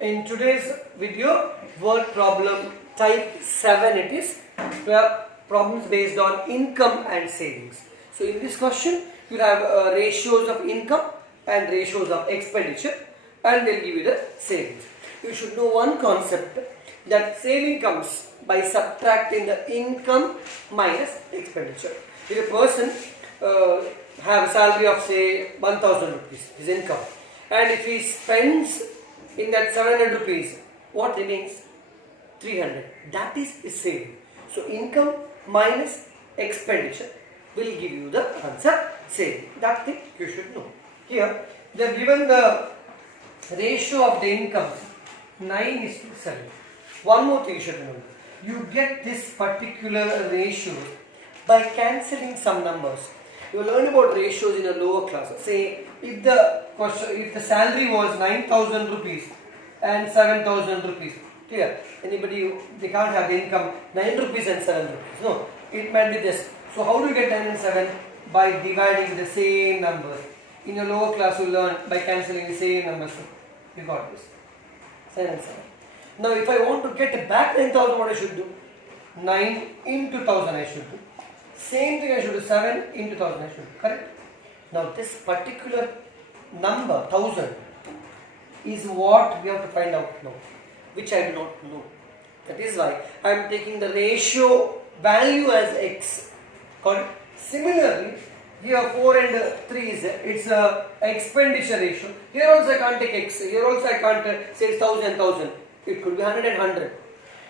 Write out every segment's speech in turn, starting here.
In today's video, word problem type 7 it is. We have problems based on income and savings. So in this question, you have ratios of income and ratios of expenditure, and they'll give you the savings. You should know one concept, that saving comes by subtracting the income minus expenditure. If a person have a salary of say 1000 rupees, his income, and if he spends in that 700 rupees, what remains? 300. That is his saving. So income minus expenditure will give you the answer saving. That thing you should know. Here they have given the ratio of the income 9:7. One more thing you should know. You get this particular ratio by cancelling some numbers. You learn about ratios in a lower class. Say if the salary was 9,000 rupees and 7,000 rupees. Clear? Anybody, they can't have the income 9 rupees and 7 rupees. No, it might be this. So how do you get 9 and 7? By dividing the same numbers. In your lower class you learn by cancelling the same numbers. You got this. 7 and 7. Now if I want to get back 9,000, what I should do? 9 into 1000 I should do. Same thing I should do, 7 into 1000 I should do. Correct? Now this particular number 1000 is what we have to find out now, which I do not know. That is why I am taking the ratio value as x. Got it? Similarly, here 4 and 3 is it's a expenditure ratio. Here also I can't take x. Here also I can't say it's 1000. It could be 100 and 100.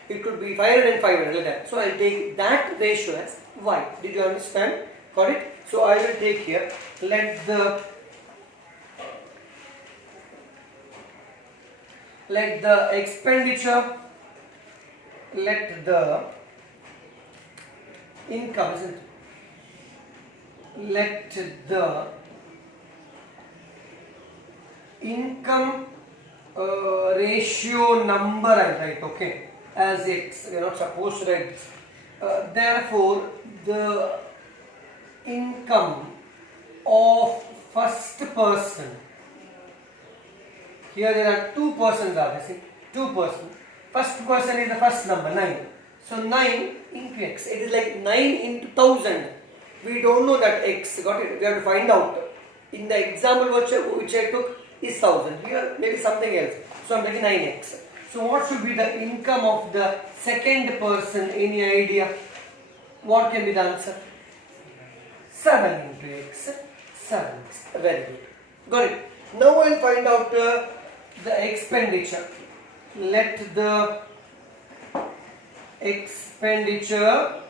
It could be 500 and 500 like that. So I will take that ratio as y. Did you understand? Got it? So I will take here, let the expenditure, let the income, isn't it? Let the income ratio number I write, okay, as x. We are not supposed to write this. Therefore, the income of first person. Here there are two persons are there, see? Two persons. First person is the first number, 9. So 9 into x. It is like 9 into 1000. We don't know that x. Got it? We have to find out. In the example which I took is 1000. Here maybe something else. So I am taking 9x. So what should be the income of the second person? Any idea? What can be the answer? 7 into x. 7x. Very good. Got it. Now I will find out the expenditure. Let the expenditure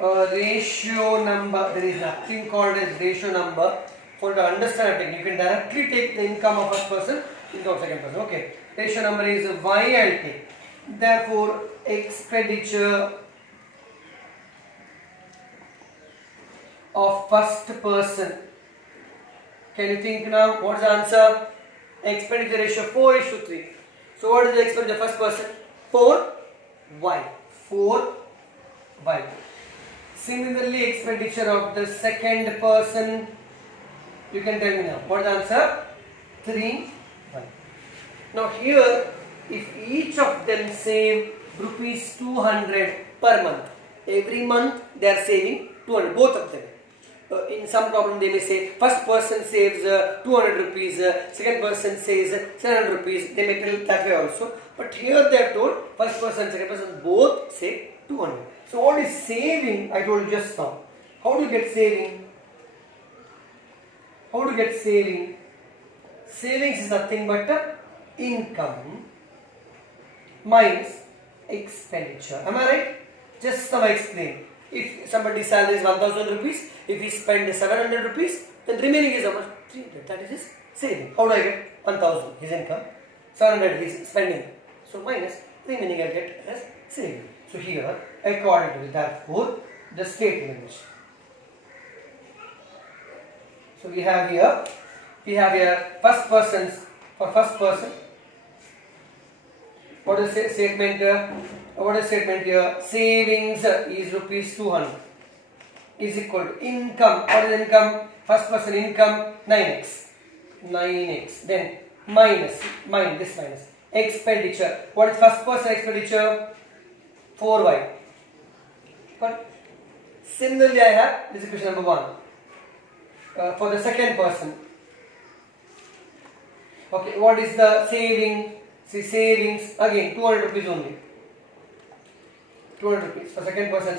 ratio number. There is nothing called as ratio number. For to understand a technique, you can directly take the income of first person, income of second person. Okay. Ratio number is y I will take. Therefore, expenditure of first person. Can you think now? What is the answer? Expenditure ratio 4:3. So what is the expenditure of first person? 4y. 4y. Similarly, expenditure of the second person. You can tell me now. What is the answer? 3y. Now here, if each of them save rupees 200 per month, every month they are saving 200, both of them. In some problem they may say first person saves 200 rupees, second person saves 700 rupees. They may tell it that way also. But here they are told first person, second person both save 200. So what is saving? I told you just now. How do you get saving? How to get saving? Savings is nothing but income minus expenditure. Am I right? Just now I explain. If somebody's salary is 1000 rupees, if he spends 700 rupees, then remaining is how much? 300. That is his saving. How do I get 1000? His income. 700 he is spending. So minus remaining I get as saving. So here, according to therefore, the statement. So we have here first persons, for first person. What is the statement? What is statement here? Savings is rupees 200 is equal to income. What is income? First person income 9x. 9x. Then minus this minus expenditure. What is first person expenditure? 4y. But similarly, I have this equation number 1 for the second person. Okay, what is the saving? See, savings again 200 rupees only. 200 rupees for second person.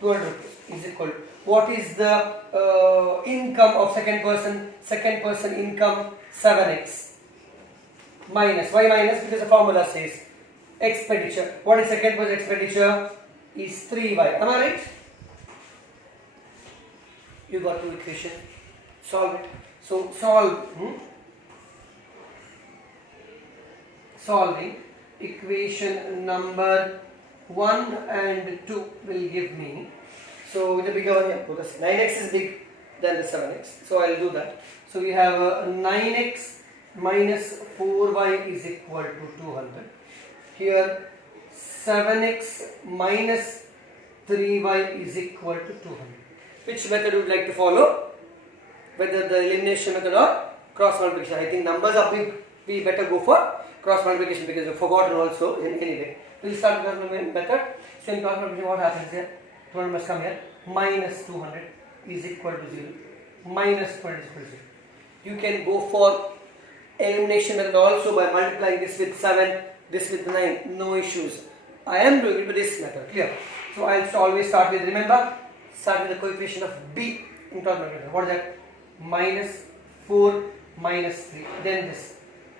200 rupees is equal to, what is the income of second person? Second person income 7x minus, why minus? Because the formula says expenditure. What is second person expenditure? Is 3y. Am I right? You got two equation. Solve it. So solve. Solving equation number 1 and 2 will give me. So with the bigger one, yeah, because 9x is big than the 7x. So I will do that. So we have 9x minus 4y is equal to 200. Here 7x minus 3y is equal to 200. Which method would you like to follow? Whether the elimination method or cross multiplication. I think numbers are big. We better go for cross multiplication because we have forgotten also in anyway. We will start with the method. So in cross multiplication, what happens here? 200 must come here. Minus 200 is equal to 0. Minus 20 is equal to 0. You can go for elimination method also by multiplying this with 7, this with 9. No issues. I am doing it with this method. Clear? So I will always start with, remember, start with the coefficient of b in cross multiplication. What is that? Minus 4 minus 3. Then this.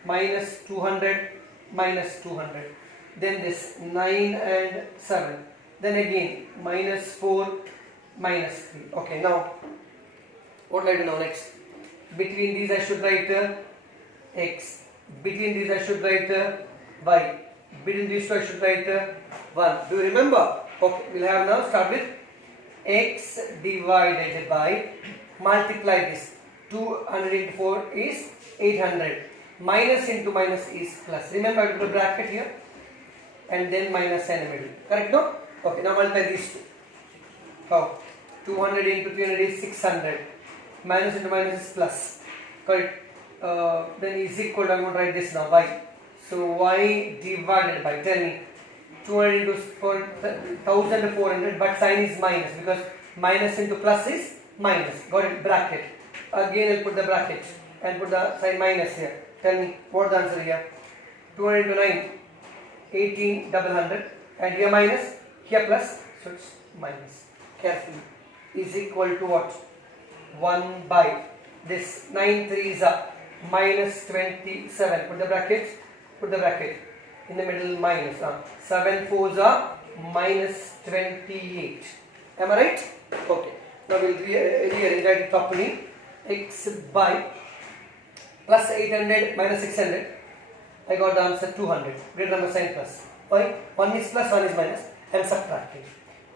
Minus 200 minus 200, then this 9 and 7, then again minus 4 minus 3. Okay, now what will I do now next? Between these I should write x, between these I should write y, between these two I should write 1. Do you remember? Okay, we will have now start with x divided by, multiply this, 200 into 4 is 800. Minus into minus is plus. Remember, I put a bracket here and then minus in the middle. Correct? No? Okay, now multiply these two. How? 200 into 300 is 600. Minus into minus is plus. Correct? Then is equal to, I'm going to write this now, y. So y divided by, tell me, 200 into 1400, but sign is minus because minus into plus is minus. Got it? Bracket. Again, I'll put the bracket and put the sign minus here. Tell me what the answer here. 200 into 9, 18,100, and here minus, here plus, so it's minus. Carefully. Is equal to what? 1 by this 9 3s are minus 27. Put the bracket in the middle minus. 7 4s are minus 28. Am I right? Okay. Now we'll rearrange it properly. X by plus 800 minus 600, I got the answer 200. Great number sign plus. Why? 1 is plus, 1 is minus. I am subtracting.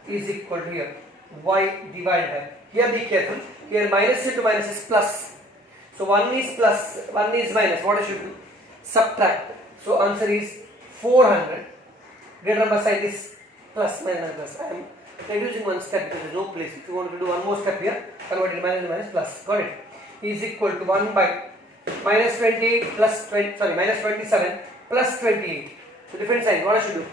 Is equal to here y divided by. Here be careful. Here minus into minus is plus. So 1 is plus, 1 is minus. What I should do? Subtract. So answer is 400. Great number sign is plus, minus, plus. I am reducing one step because there is no place. If you want to do one more step here, convert it minus, minus, plus. Got it? Is equal to 1 by minus 28 plus 20, sorry, minus 27 plus 28. So different sign. What I should do?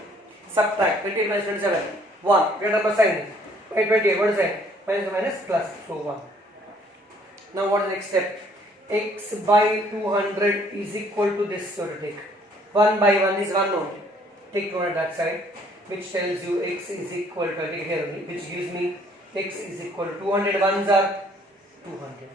Subtract 28 minus 27. 1. Great number sign. By 28. What is that? Minus minus plus. So 1. Now what is the next step? X by 200 is equal to this. So to take 1 by 1 is 1 only. Take 200 that side, which tells you x is equal to, take here only, which gives me x is equal to 200 ones are 200.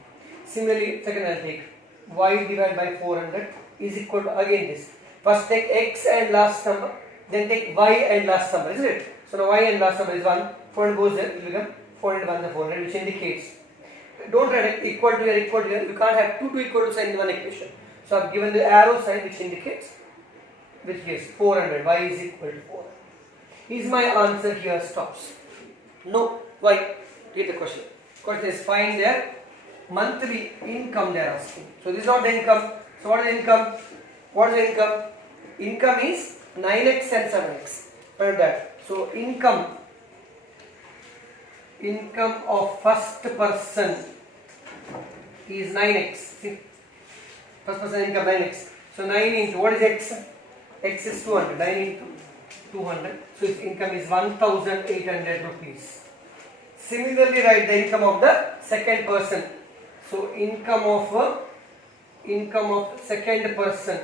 Similarly, second I'll take y divided by 400 is equal to again this. First take x and last number, then take y and last number, isn't it? So now y and last number is 1, 400 goes there, it will become 400 1 400, which indicates, don't write equal to here, equal to here, you can't have two equal to sign in one equation. So I have given the arrow sign which indicates, which gives 400, y is equal to 400. Is my answer here stops? No. Why? Read the question. Question is find their monthly income they are asking. So this is not the income. So what is the income? What is the income? Income is 9x and 7x. Remember that. So income of first person is 9x. See? First person income 9x. So 9 into what is x? X is 200. 9 into 200. So his income is 1,800 rupees. Similarly, write the income of the second person. So income of second person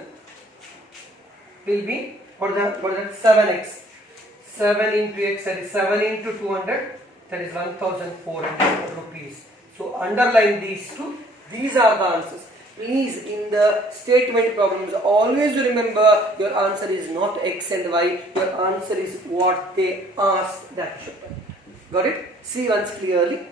will be what is that? 7x. 7 into x, that is 7 into 200, that is 1,400 rupees. So underline these two. These are the answers. Please, in the statement problems, always remember your answer is not x and y. Your answer is what they asked that you should write. Got it? See once clearly.